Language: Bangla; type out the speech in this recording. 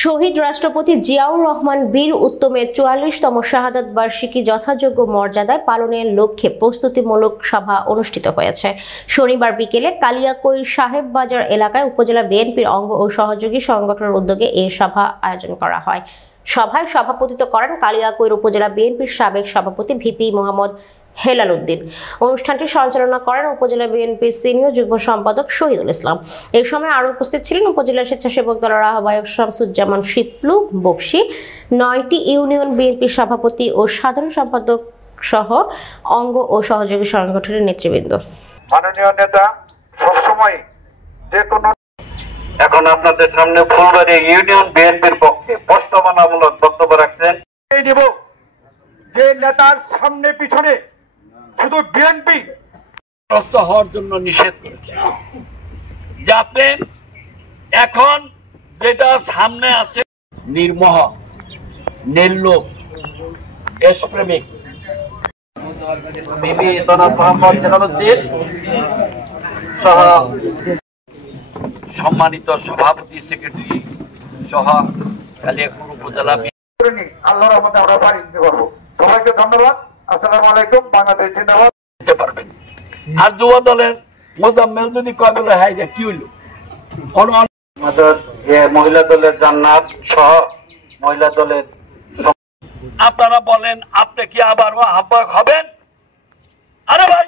শহীদ রাষ্ট্রপতি জিয়াউর রহমান বীর উত্তমের ৪৪তম শাহাদাত বার্ষিকী যথাযোগ্য মর্যাদায় পালনের লক্ষ্যে প্রস্তুতিমূলক সভা অনুষ্ঠিত হয়েছে। শনিবার বিকেলে কালিয়াকৈর সাহেব বাজার এলাকায় উপজেলা বিএনপির অঙ্গ ও সহযোগী সংগঠনের উদ্যোগে এই সভা আয়োজন করা হয়। সভায় সভাপতিত্ব করেন কালিয়াকৈর উপজেলা বিএনপির সাবেক সভাপতি ভিপি মোহাম্মদ হেলাল উদ্দিন। অনুষ্ঠানটি সঞ্চালনা করেন উপজেলা বিএনপির সিনিয়র যুগ্ম সম্পাদক শহীদুল ইসলাম। এই সময় আরও উপস্থিত ছিলেন উপজেলা স্বেচ্ছাসেবক দলের আহ্বায়ক শামসুজ্জামান শিপলু বকশী, ৯টি ইউনিয়ন বিএনপির সভাপতি ও সাধারণ সম্পাদক সহ অঙ্গ ও সহযোগী সংগঠনের নেতৃবৃন্দ। মাননীয় নেতা সবসময় যে কোনো এখন আপনাদের সামনে ফুলবাড়ী ইউনিয়ন বিএনপির পক্ষে প্রস্তাবনামূলক বক্তব্য রাখছেন। এই দেব যে নেতার সামনে পিছনে শুধু বিএনপি হওয়ার জন্য নিষেধ করেছে, যাতে এখন যেটা সামনে আছে নির্মোহ, নির্লোভ, দেশপ্রেমিক বিবি জনাব মোহাম্মদ হেলালুদ্দিন সহ সম্মানিত সভাপতি সেক্রেটারি সহ কালিয়াকৈর উপজেলা আল্লাহর রহমতে আমরা পারি দিতে পারবো। সবাইকে ধন্যবাদ। আসসালামু আলাইকুম। বাংলাদেশ জিন্দাবাদ দিতে পারবেন। আর যুব দলের মোজাম্মেল যদি কয় বলে হাই যা কি হইল, আমাদের মহিলা দলের জান্নাত সহ মহিলা দলের আপনারা বলেন আপনি কি আবার আহ্বায়ক হবেন? আরে ভাই